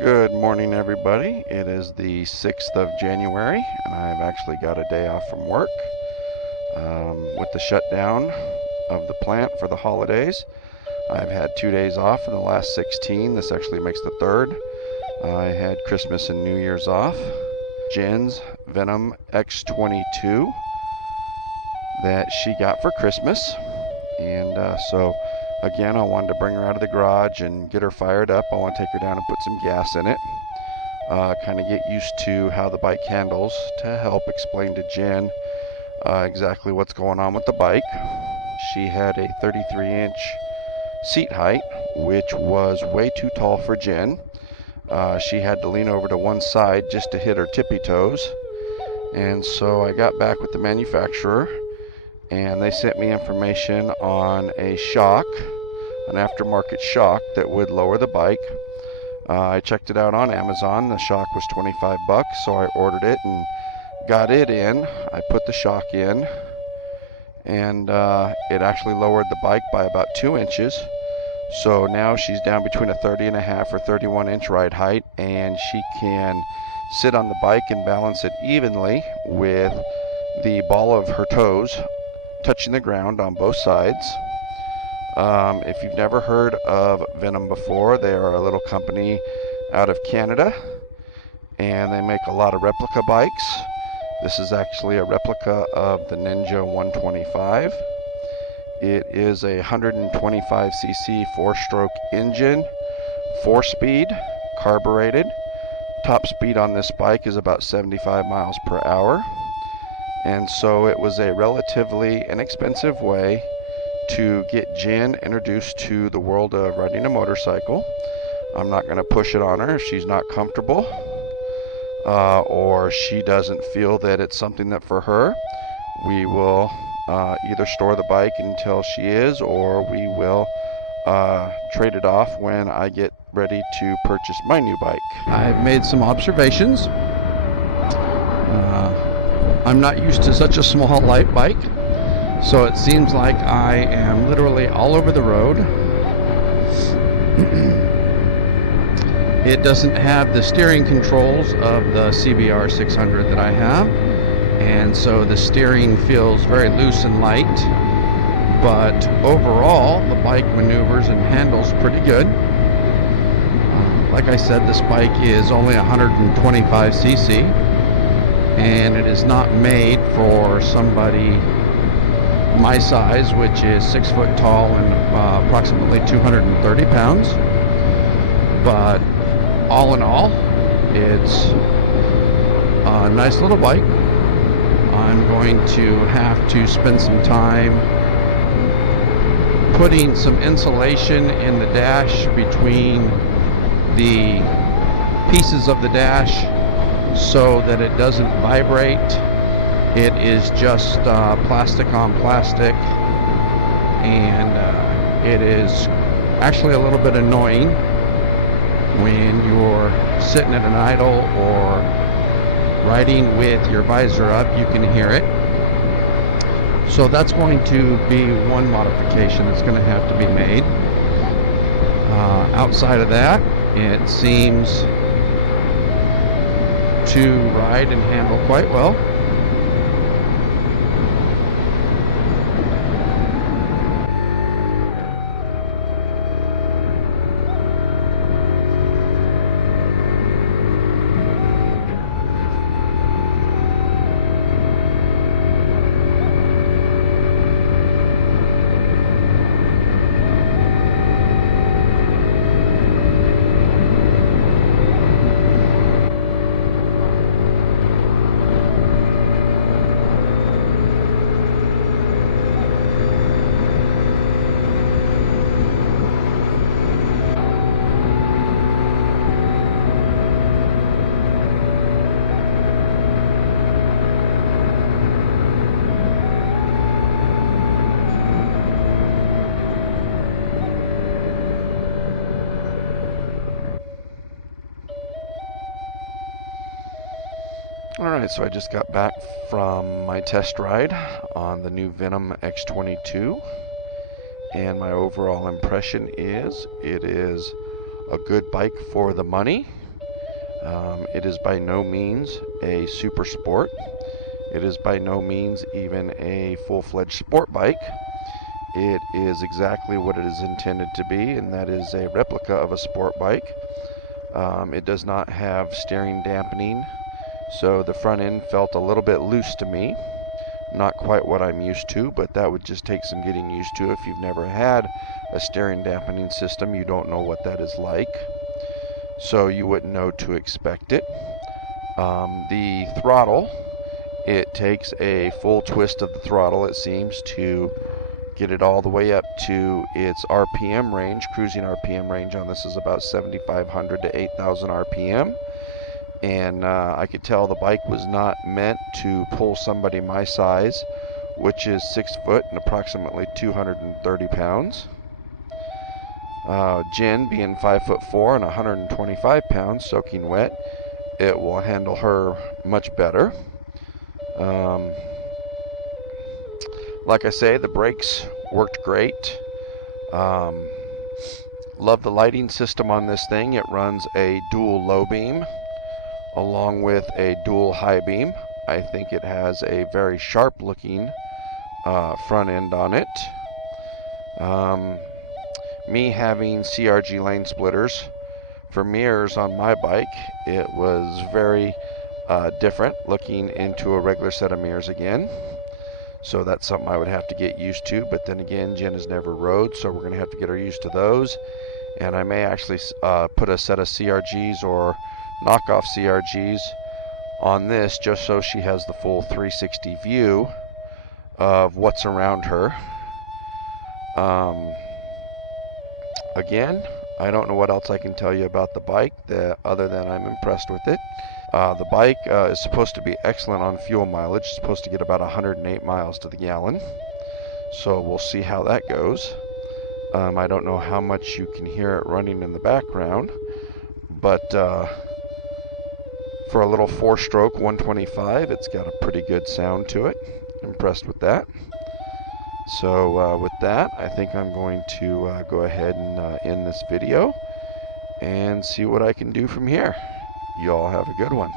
Good morning, everybody. It is the 6th of January, and I've actually got a day off from work. With the shutdown of the plant for the holidays, I've had 2 days off in the last 16. This actually makes the third. I had Christmas and New Year's off. Jen's Venom X22 that she got for Christmas. And so again, I wanted to bring her out of the garage and get her fired up. I want to take her down and put some gas in it. Kind of get used to how the bike handles to help explain to Jen exactly what's going on with the bike. She had a 33-inch seat height, which was way too tall for Jen. She had to lean over to one side just to hit her tippy toes. And so I got back with the manufacturer, and they sent me information on a shock, an aftermarket shock that would lower the bike. I checked it out on Amazon. The shock was 25 bucks, so I ordered it and got it in. I put the shock in, and it actually lowered the bike by about 2 inches. So now she's down between a 30.5 or 31-inch ride height, and she can sit on the bike and balance it evenly with the ball of her toes touching the ground on both sides. If you've never heard of Venom before, they are a little company out of Canada, and they make a lot of replica bikes. This is actually a replica of the Ninja 125. It is a 125cc 4-stroke engine, 4-speed, carbureted. Top speed on this bike is about 75 miles per hour. And so it was a relatively inexpensive way to get Jen introduced to the world of riding a motorcycle. I'm not going to push it on her if she's not comfortable or she doesn't feel that it's something that for her. We will either store the bike until she is, or we will trade it off when I get ready to purchase my new bike. I've made some observations. I'm not used to such a small light bike, so it seems like I am literally all over the road. It doesn't have the steering controls of the CBR 600 that I have, and so the steering feels very loose and light, but overall the bike maneuvers and handles pretty good. Like I said, this bike is only 125cc, and it is not made for somebody my size, which is 6 foot tall and approximately 230 pounds. But all in all, it's a nice little bike. I'm going to have to spend some time putting some insulation in the dash between the pieces of the dash so that it doesn't vibrate. It is just plastic on plastic, and it is actually a little bit annoying when you're sitting at an idle or riding with your visor up. You can hear it. So that's going to be one modification that's going to have to be made. Outside of that, it seems to ride and handle quite well. Alright, so I just got back from my test ride on the new Venom X22, and my overall impression is it is a good bike for the money. It is by no means a super sport. It is by no means even a full-fledged sport bike. It is exactly what it is intended to be, and that is a replica of a sport bike. It does not have steering dampening, so the front end felt a little bit loose to me. Not quite what I'm used to, but that would just take some getting used to. If you've never had a steering dampening system, you don't know what that is like, so you wouldn't know to expect it. The throttle, it takes a full twist of the throttle, it seems, to get it all the way up to its RPM range. Cruising RPM range on this is about 7,500 to 8,000 RPM. And I could tell the bike was not meant to pull somebody my size, which is 6 foot and approximately 230 pounds. Jen, being 5'4" and 125 pounds, soaking wet, it will handle her much better. Like I say, the brakes worked great. Love the lighting system on this thing. It runs a dual low beam along with a dual high beam. I think it has a very sharp looking front end on it. Me having CRG lane splitters for mirrors on my bike, it was very different looking into a regular set of mirrors again. So that's something I would have to get used to, but then again, Jen has never rode, so we're going to have to get her used to those. And I may actually put a set of CRGs or knockoff CRGs on this just so she has the full 360 view of what's around her. Again, I don't know what else I can tell you about the bike other than I'm impressed with it. The bike is supposed to be excellent on fuel mileage. It's supposed to get about 108 miles to the gallon. So we'll see how that goes. I don't know how much you can hear it running in the background, but for a little 4-stroke 125, it's got a pretty good sound to it. Impressed with that. So with that, I think I'm going to go ahead and end this video and see what I can do from here. You all have a good one.